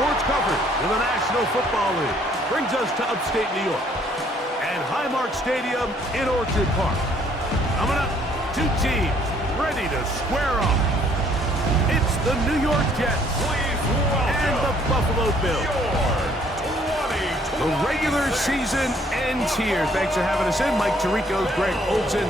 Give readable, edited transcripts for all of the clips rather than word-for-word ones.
sports coverage in the National Football League brings us to upstate New York and Highmark Stadium in Orchard Park. Coming up, two teams ready to square off. It's the New York Jets and the Buffalo Bills. The regular season ends here. Thanks for having us in. Mike Tirico, Greg Olson.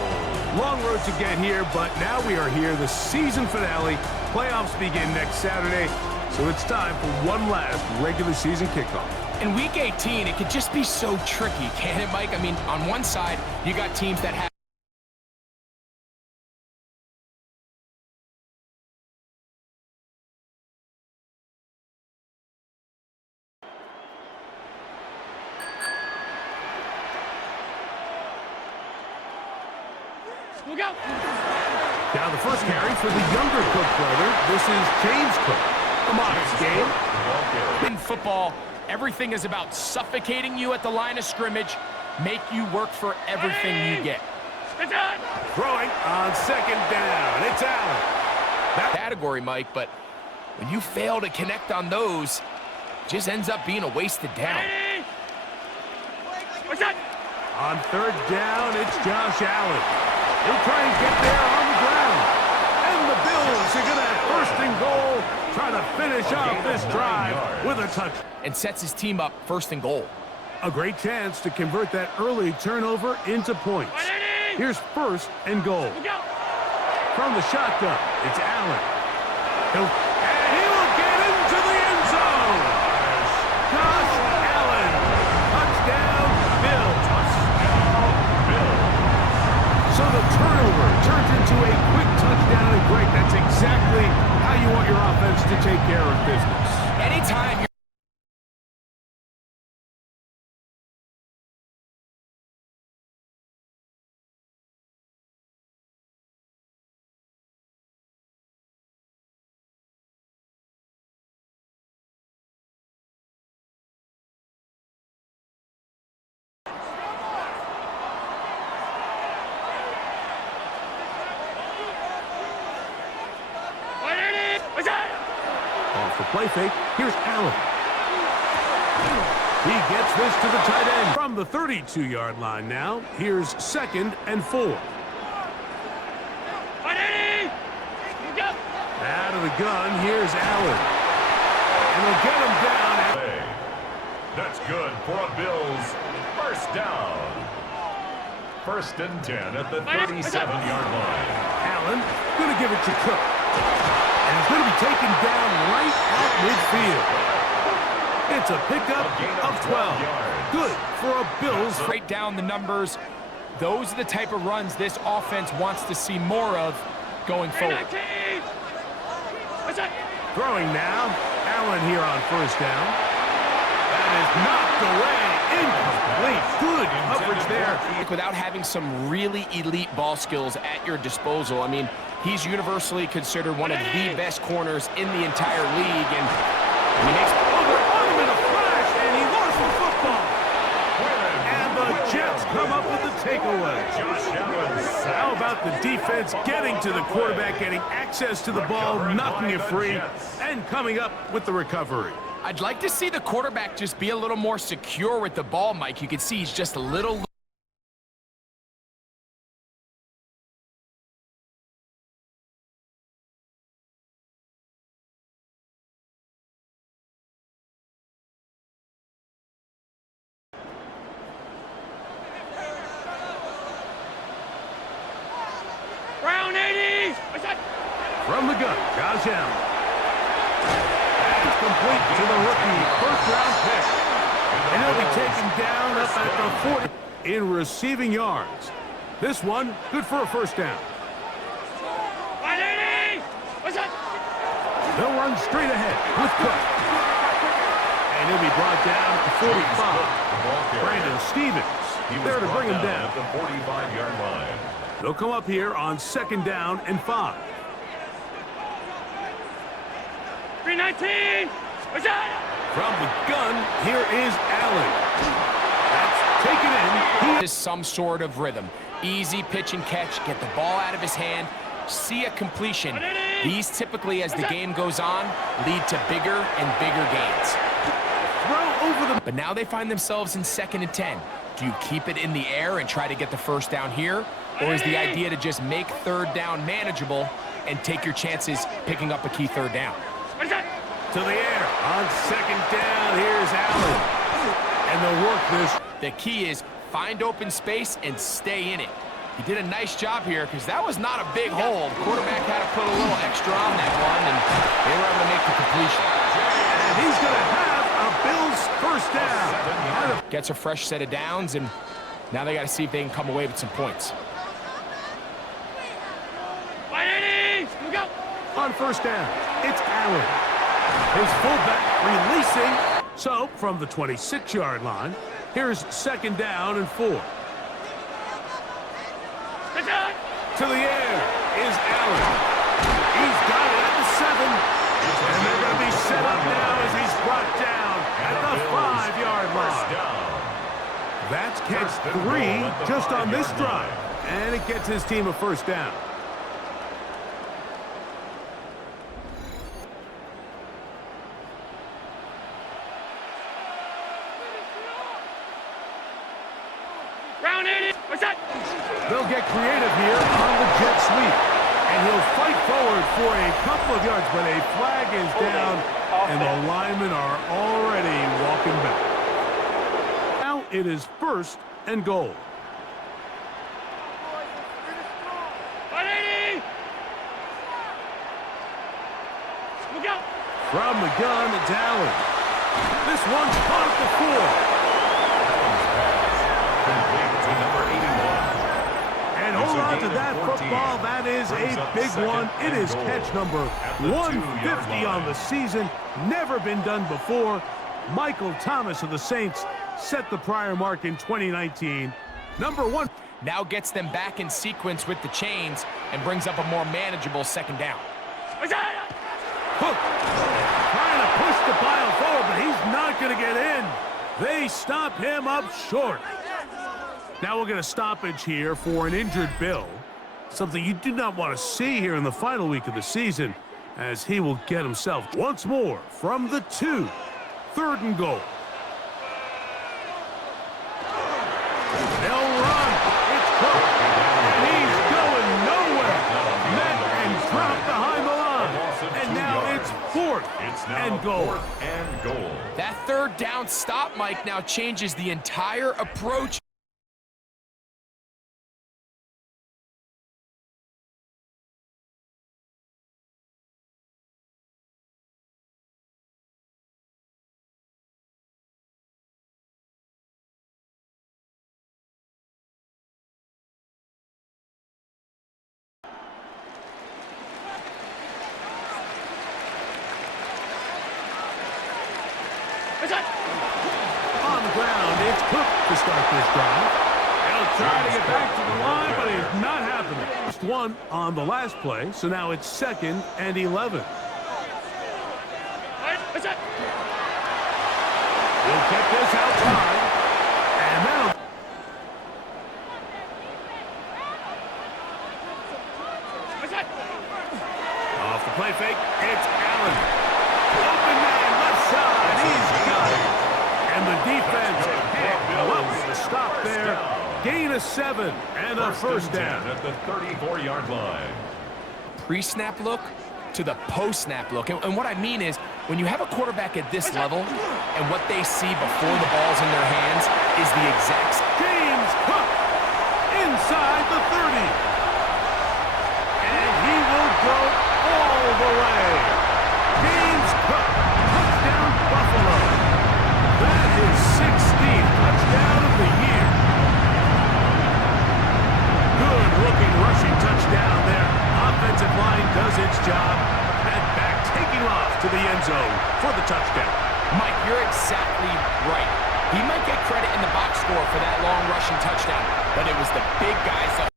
Long road to get here, but now we are here. The season finale. Playoffs begin next Saturday, so it's time for one last regular season kickoff. In Week 18, it could just be so tricky, can't it, Mike? I mean, on one side, you got teams that have Look out. Now the first carry for the younger Cook brother. This is James Cook. A modest game. In football, everything is about suffocating you at the line of scrimmage, make you work for everything you get. Throwing on second down. It's Allen. That category, Mike, but when you fail to connect on those, it just ends up being a wasted down. On third down, it's Josh Allen. He'll try and get there on the ground. And the Bills are going to have first and goal, trying to finish off this drive with a touch. And sets his team up first and goal. A great chance to convert that early turnover into points. Here's first and goal. From the shotgun, it's Allen. And he will get into the end zone. Josh Allen. Touchdown, Bills. So the turnover turns into a quick touchdown, and Greg, that's exactly how you want your offense to take care of business. Anytime you're off the play fake, here's Allen. He gets this to the tight end from the 32-yard line now. Here's second and 4. Out of the gun, here's Allen. And they'll get him down. That's good for a Bills first down. First and 10 at the 37-yard line. Allen going to give it to Cook. And it's going to be taken down right at midfield. It's a pickup of 12. Good for a Bills. Straight down the numbers. Those are the type of runs this offense wants to see more of going forward. Throwing now. Allen here on first down. That is knocked away. Incomplete. Good coverage there. Without having some really elite ball skills at your disposal, I mean, he's universally considered one of the best corners in the entire league. And he makes in a flash, and he lost the football. And the Jets come up with the takeaway. How about the defense getting to the quarterback, getting access to the ball, knocking it free, and coming up with the recovery? I'd like to see the quarterback just be a little more secure with the ball, Mike. You can see he's just a little... From the gun, Josh Allen. That's complete to the rookie first-round pick. And he'll be taken down up at the 40 in receiving yards. This one, good for a first down. They'll run straight ahead with Cook. And he'll be brought down at the 45. Brandon Stevens there to bring him down. At the 45-yard line. They'll come up here on second down and 5. 319. From the gun, here is Allen. That's taken in. He is some sort of rhythm. Easy pitch and catch, get the ball out of his hand, see a completion. These typically, as the game goes on, lead to bigger and bigger gains. Throw over the... But now they find themselves in 2nd and 10. Do you keep it in the air and try to get the first down here? Or is the idea to just make 3rd down manageable and take your chances picking up a key 3rd down? To the air. On 2nd down, here's Allen. And they'll work this. The key is find open space and stay in it. He did a nice job here because that was not a big hole. The quarterback had to put a little extra on that one, and they were able to make the completion. And he's going to have a Bills first down. Gets a fresh set of downs, and now they got to see if they can come away with some points. On 1st down, it's Allen. His fullback releasing. So, from the 26-yard line, here's 2nd down and 4. To the air is Allen. He's got it at the 7. And they're going to be set up now as he's brought down at the 5-yard line. That's catch 3 just on this drive. And it gets his team a first down. They'll get creative here on the jet sweep. And he'll fight forward for a couple of yards, but a flag is down, and the linemen are already walking back. Now it is 1st and goal. From the gun, it's Allen. This one's caught at the 4. And hold on to that football. That is a big one. It is catch number 150 on the season. Never been done before. Michael Thomas of the Saints set the prior mark in 2019. Number 1. Now gets them back in sequence with the chains and brings up a more manageable 2nd down. Hook. Trying to push the pile forward, but he's not going to get in. They stop him up short. Now we'll get a stoppage here for an injured Bill. Something you do not want to see here in the final week of the season, as he will get himself once more from the 2. 3rd and goal. They'll run. It's Cook. And he's going nowhere. Met and dropped behind the line. And now it's 4th and goal. That 3rd down stop, Mike, now changes the entire approach. On the ground, it's Cook to start this drive. He'll try to get back to the line, but it's not happening. Just 1 on the last play, so now it's 2nd and 11. He'll get this outside, and that'll... Off the play fake, it's Allen. Open man, left side, he's got it. And the defense can't come up with a stop there. Gain of 7 and a first down. At the 34-yard line. Pre-snap look to the post-snap look. And what I mean is, when you have a quarterback at this level and what they see before the ball's in their hands is the exact... James Cook inside the 30. And he will go all the way. James Cook, touchdown Buffalo. That is 16th touchdown of the year. Good looking rushing touchdown there. Offensive line does its job. And back taking off to the end zone for the touchdown. Mike, you're exactly right. He might get credit in the box score for that long rushing touchdown, but it was the big guys up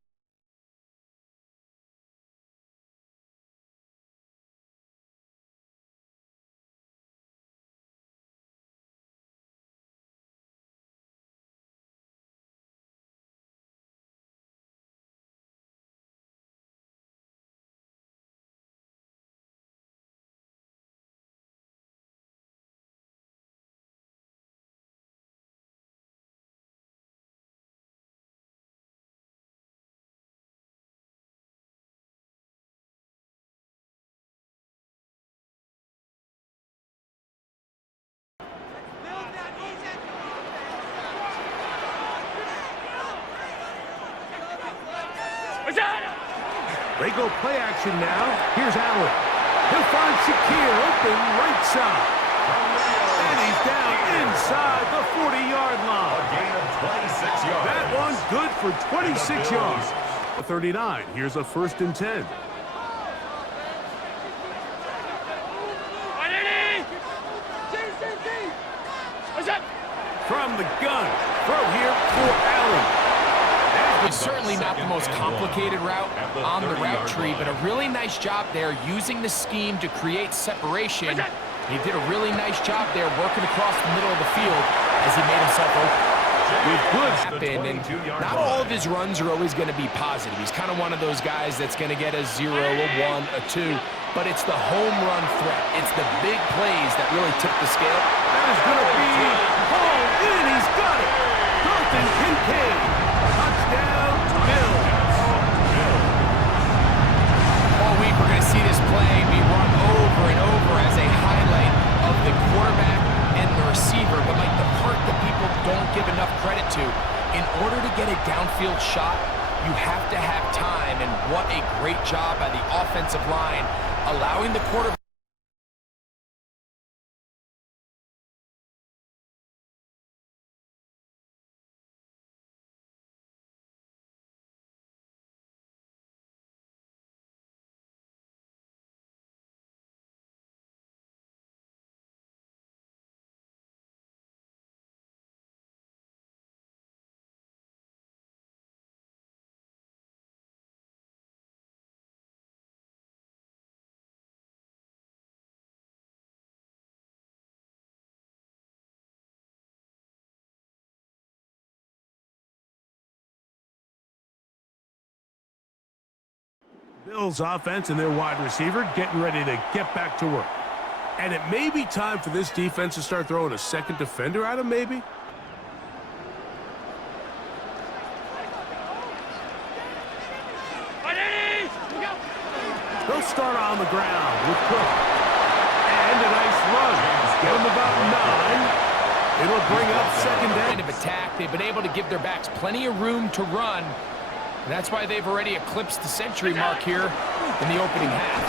They go play action now. Here's Allen. He'll find Shakir open right side. And he's down inside the 40-yard line. A gain of 26 yards. That one good for 26 yards. 39. Here's a 1st and 10. From the gun. Throw here for Allen. It's certainly not the most complicated route on the route tree, but a really nice job there using the scheme to create separation. He did a really nice job there working across the middle of the field as he made himself open. With good Happen, and not all of his runs are always going to be positive. He's kind of one of those guys that's going to get a 0, a 1, a 2, but it's the home run threat. It's the big plays that really tip the scale. That is going to be hauled in. He's got it. Dalton Kincaid. Touchdown, Bills. All week we're going to see this play be run over and over as a highlight of the quarterback and the receiver, but like the part that people don't give enough credit to, in order to get a downfield shot, you have to have time, and what a great job by the offensive line, allowing the quarterback. Bills offense and their wide receiver getting ready to get back to work. And it may be time for this defense to start throwing a second defender at him, maybe. They'll start on the ground with Cook. And a nice run. Get him about 9. It'll bring up second down. Of attack, they've been able to give their backs plenty of room to run. And that's why they've already eclipsed the century mark here in the opening half.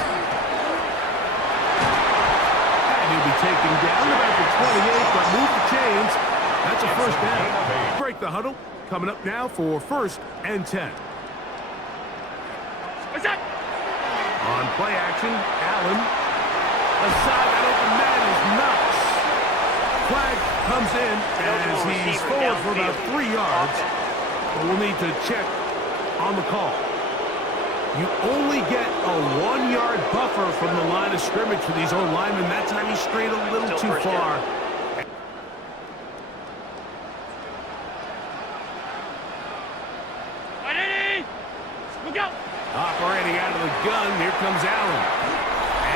And he'll be taken down about the 28, but move the chains. That's a first down. Break the huddle. Coming up now for 1st and 10. What's that? On play action, Allen. Aside that open man is nuts. Flag comes in as he's forward for about 3 yards. But we'll need to check on the call. You only get a 1-yard buffer from the line of scrimmage for these old linemen. That time he strayed a little too far. Look out! Operating out of the gun, here comes Allen.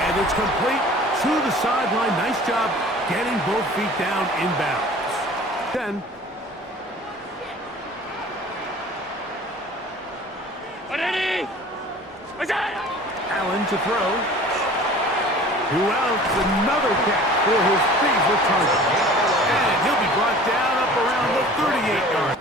And it's complete to the sideline. Nice job getting both feet down inbounds. 10. Allen to throw. Who else? Another catch for his favorite target. And he'll be brought down up around the 38-yard.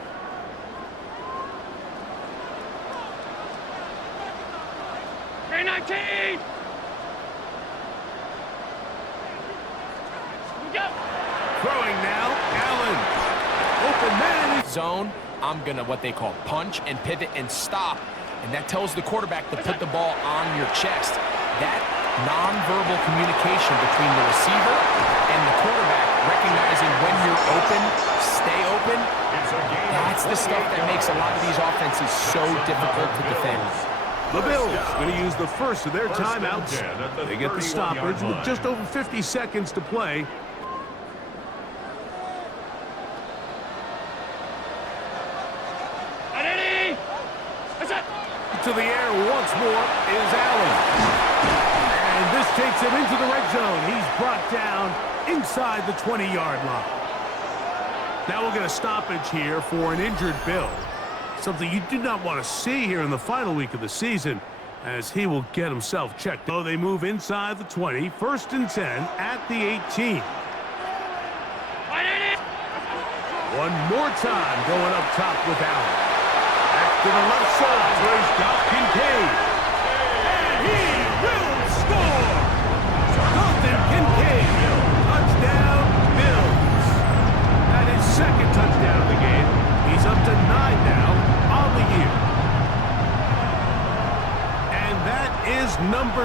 Throwing now, Allen. Open man. Zone, I'm going to what they call punch and pivot and stop. And that tells the quarterback to put the ball on your chest. That nonverbal communication between the receiver and the quarterback, recognizing when you're open, stay open, that's the stuff that makes a lot of these offenses so difficult to defend. The Bills going to use the first of their timeouts. They get the stoppage with just over 50 seconds to play. To the air once more is Allen. And this takes him into the red zone. He's brought down inside the 20-yard line. Now we'll get a stoppage here for an injured Bill. Something you do not want to see here in the final week of the season, as he will get himself checked. So they move inside the 20, 1st and 10 at the 18. One more time going up top with Allen. Back to the left side where he's got Kincaid.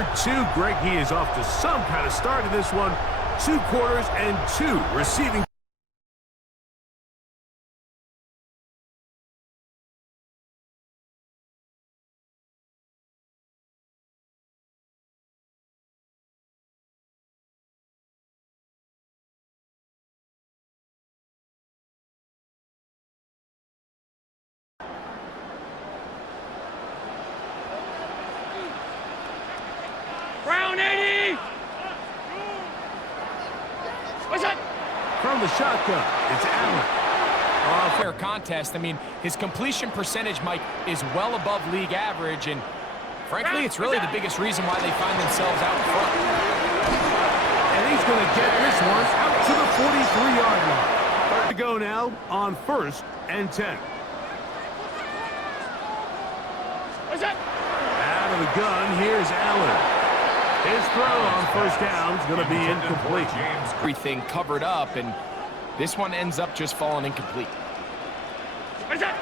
quarter two. Greg, he is off to some kind of start in this one. 2 quarters and 2 receiving. Brown 80! What's up? From the shotgun, it's Allen. Fair contest. I mean, his completion percentage, Mike, is well above league average, and frankly, it's really the biggest reason why they find themselves out in front. And he's going to get this one out to the 43-yard line. Third to go now on 1st and 10. What's up? Out of the gun, here's Allen. His throw on 1st down is going to be incomplete. Everything covered up, and this one ends up just falling incomplete. What's up?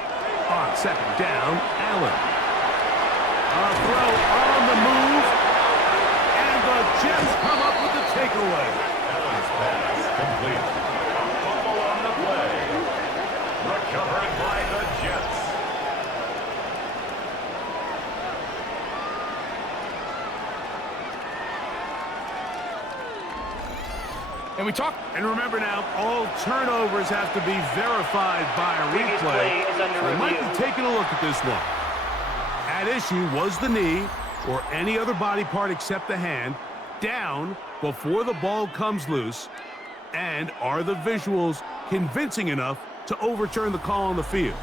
On 2nd down, Allen. A throw on the move, and the Jets come up with the takeaway. Allen's pass complete. A fumble on the play. Recovered by the Jets. And we talk. And remember now, all turnovers have to be verified by a replay. We might be taking a look at this one. At issue was the knee, or any other body part except the hand, down before the ball comes loose. And are the visuals convincing enough to overturn the call on the field?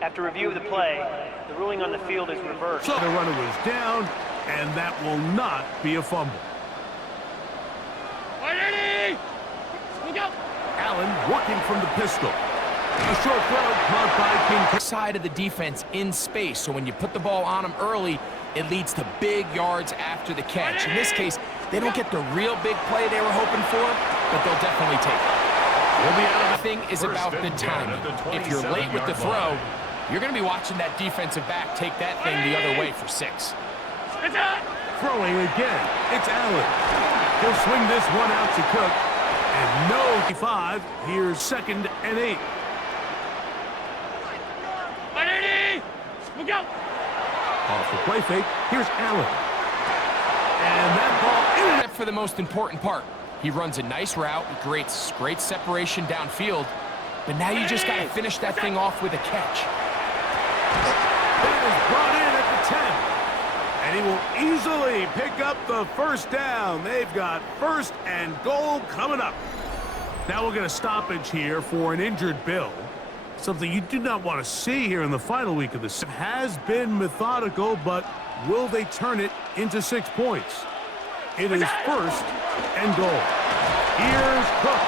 After review of the play, the ruling on the field is reversed. So the runner was down, and that will not be a fumble. 180! Look out! Allen working from the pistol. A short throw caught by King. Side of the defense in space, so when you put the ball on them early, it leads to big yards after the catch. In this case, they don't get the real big play they were hoping for, but they'll definitely take it. The thing is about the timing. If you're late with the throw, you're going to be watching that defensive back take that thing the other way for 6. It's out! Throwing again. It's Allen. He'll swing this one out to Cook. And no 5. Here's 2nd and 8. 180! Look out! Off the play fake. Here's Allen. And that ball in. Except for the most important part. He runs a nice route, creates great separation downfield, but now you just got to finish that thing off with a catch. That is brought in at the 10. And he will easily pick up the 1st down. They've got 1st and goal coming up. Now we'll get a stoppage here for an injured Bill. Something you do not want to see here in the final week of the season. Has been methodical, but will they turn it into 6 points? It is 1st and goal. Here's Cook.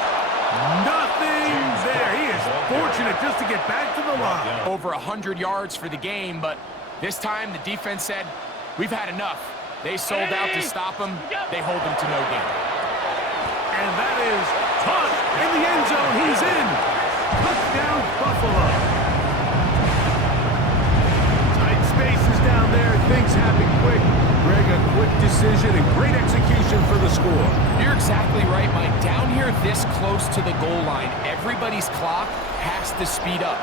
Nothing there. He is fortunate just to get back to the line. Over 100 yards for the game, but this time the defense said, we've had enough. They sold out to stop him. They hold him to no gain. And that is caught in the end zone. He's in. Touchdown, Buffalo. Tight spaces down there. Things happen quick. Greg, a quick decision and great execution for the score. You're exactly right, Mike. Down here this close to the goal line, everybody's clock has to speed up.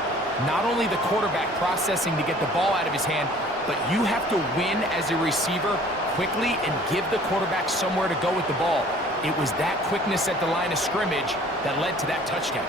Not only the quarterback processing to get the ball out of his hand, but you have to win as a receiver quickly and give the quarterback somewhere to go with the ball. It was that quickness at the line of scrimmage that led to that touchdown.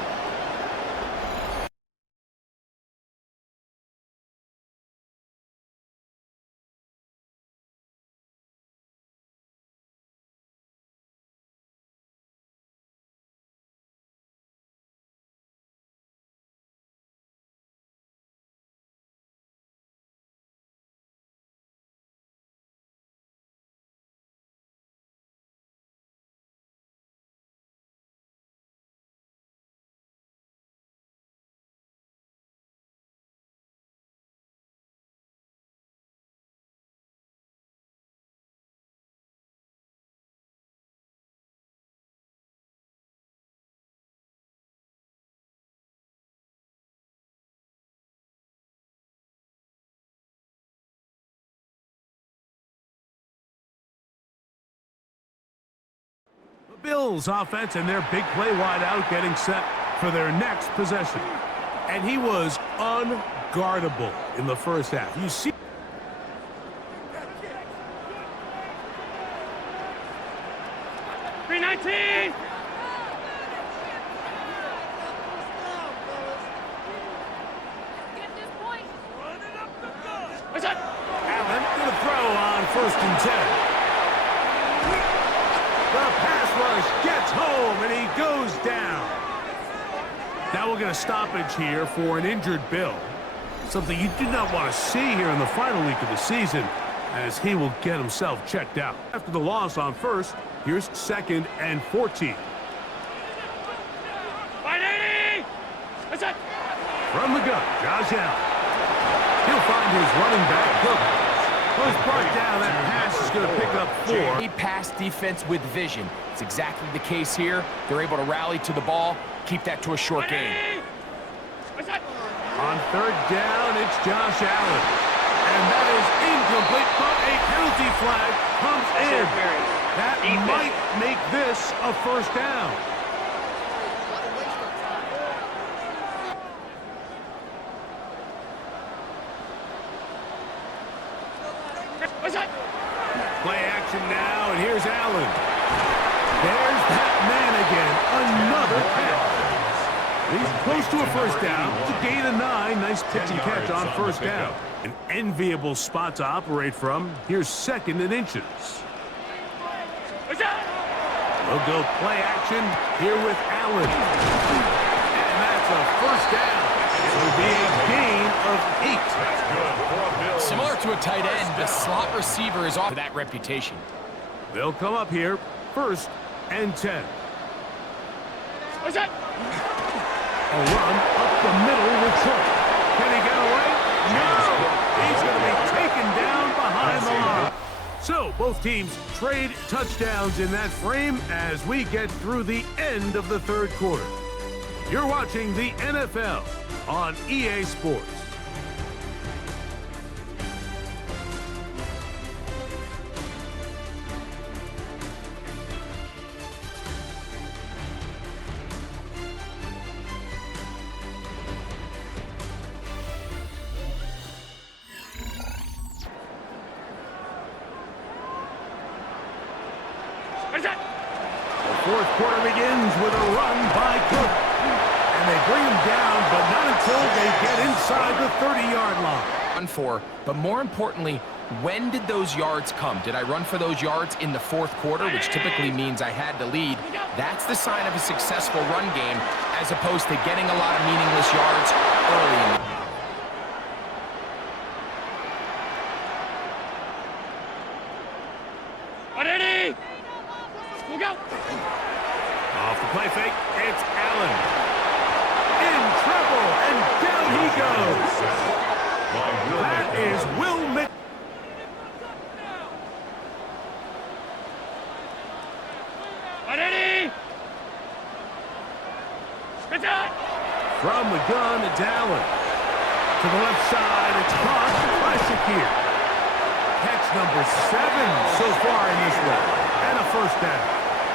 Bills offense and their big play wide out getting set for their next possession. And he was unguardable in the first half. You see. 319. Allen to throw on 1st and 10. The pass rush gets home, and he goes down. Now we'll get a stoppage here for an injured Bill. Something you do not want to see here in the final week of the season, as he will get himself checked out. After the loss on 1st, here's 2nd and 14. 580. From the gun, Josh Allen. He'll find his running back, Cook. Was brought down. That pass is going to pick up 4. A pass defense with vision. It's exactly the case here. They're able to rally to the ball, keep that to a short game. On 3rd down, it's Josh Allen. And that is incomplete, but a penalty flag comes in. That might make this a 1st down. Play action now, and here's Allen. There's that man again. Another catch. He's close to a 1st down. It's a gain of 9. Nice pitch and catch on 1st down. An enviable spot to operate from. Here's 2nd and inches. We'll go play action here with Allen. And that's a 1st down. It will be a gain of 8. That's good for a Bills. Similar to a tight end, the slot receiver is off that reputation. They'll come up here, 1st and 10. A run up the middle with Trump. Can he get away? No! He's going to be taken down behind the line. So, both teams trade touchdowns in that frame as we get through the end of the 3rd quarter. You're watching the NFL on EA Sports. The 4th quarter begins with a run by Cook. And they bring him down, but not until they get inside the 30-yard line. But more importantly, when did those yards come? Did I run for those yards in the 4th quarter, which typically means I had to lead? That's the sign of a successful run game, as opposed to getting a lot of meaningless yards early in the game. Off the play fake, it's Allen. In trouble, and down he goes. That is Will Mc... From the gun, it's Allen. To the left side, it's caught by Shakir. Catch number 7 so far in this one. And a 1st down.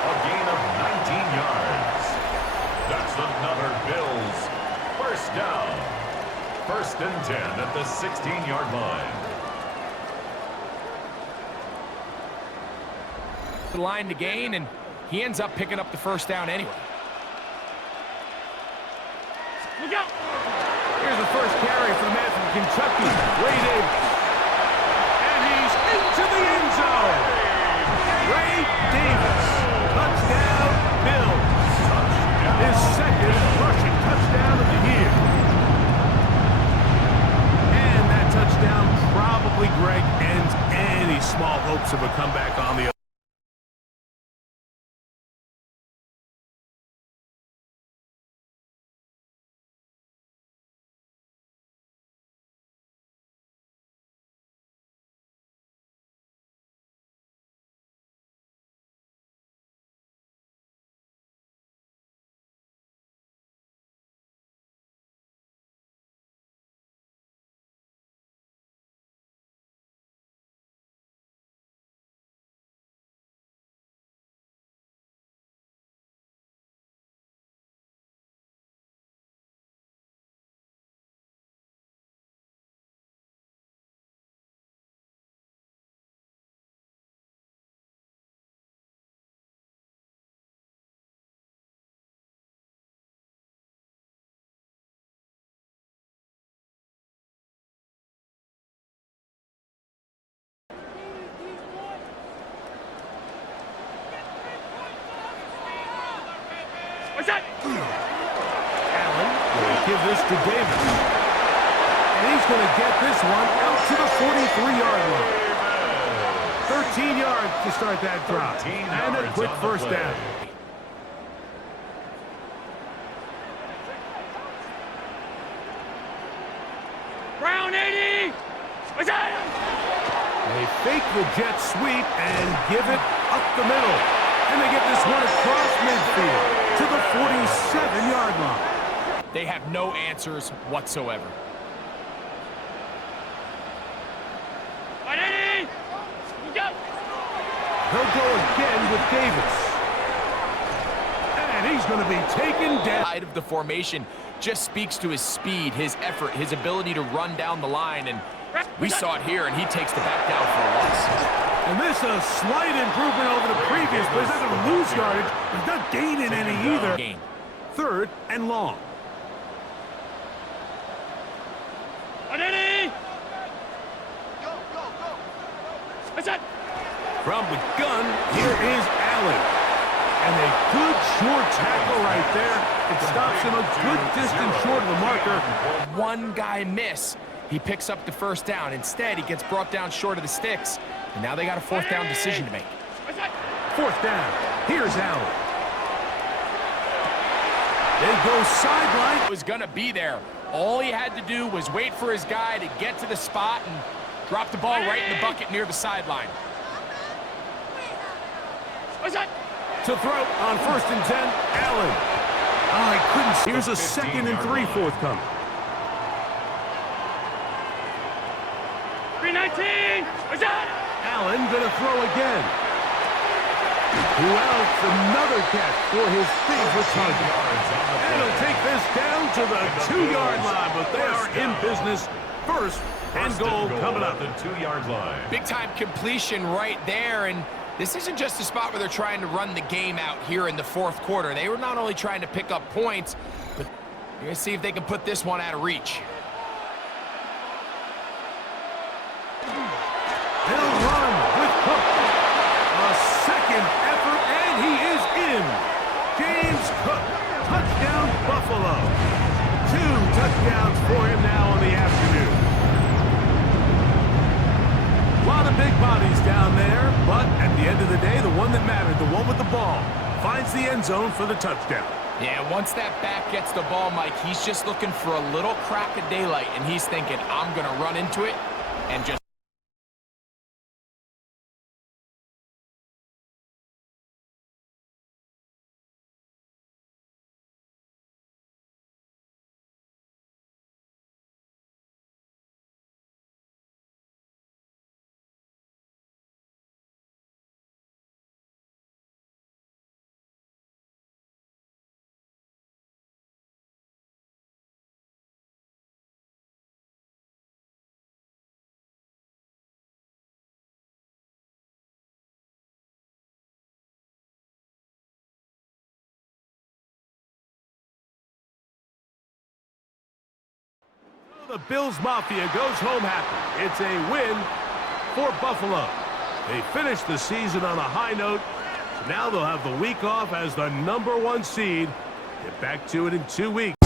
A gain of 19 yards. That's another Bills 1st down. 1st and 10 at the 16-yard line. The line to gain, and he ends up picking up the 1st down anyway. Here's the 1st carry for the man from Kentucky, Ray Davis. And he's into the end zone. Ray Davis. Touchdown, Bills. His 2nd rushing touchdown of the year. And that touchdown probably, Greg, ends any small hopes of a comeback on the Allen will give this to Davis. And he's going to get this one out to the 43-yard line. 13 yards to start that drive. And a quick first down. Brown 80. They fake the jet sweep and give it up the middle. And they get this one across midfield to the 47-yard line. They have no answers whatsoever. 180. Go. He'll go again with Davis. And he's going to be taken down. Side of the formation just speaks to his speed, his effort, his ability to run down the line. And we saw it here, and he takes the back down for a loss. And this is a slight improvement over the previous, but he's not going to lose yardage. He's not gaining any either. Gain. 3rd and long. 180. From the gun, here is Allen. And a good short tackle right there. It stops him a good distance short of the marker. One guy miss. He picks up the first down. Instead, he gets brought down short of the sticks. And now they got a 4th down decision to make. 4th down. Here's Allen. They go sideline. Was going to be there. All he had to do was wait for his guy to get to the spot and drop the ball right in the bucket near the sideline. To throw on 1st and 10, Allen. Oh, I couldn't see. Here's a 2nd and 3 forthcoming. 319. Allen gonna throw again. Who else? Another catch for his favorite target. And he'll take this down to the 2-yard line, but they are in business. 1st and goal coming up. The 2-yard line. Big time completion right there, and this isn't just a spot where they're trying to run the game out here in the 4th quarter. They were not only trying to pick up points, but you're going to see if they can put this one out of reach. They'll run with Cook. A 2nd effort, and he is in. James Cook, touchdown Buffalo. 2 touchdowns for him now on the afternoon. A lot of big bodies down there, but at the end of the day, the one that mattered, the one with the ball, finds the end zone for the touchdown. Yeah, once that back gets the ball, Mike, he's just looking for a little crack of daylight, and he's thinking, I'm going to run into it and just... The Bills Mafia goes home happy. It's a win for Buffalo. They finished the season on a high note. Now they'll have the week off as the #1 seed. Get back to it in 2 weeks.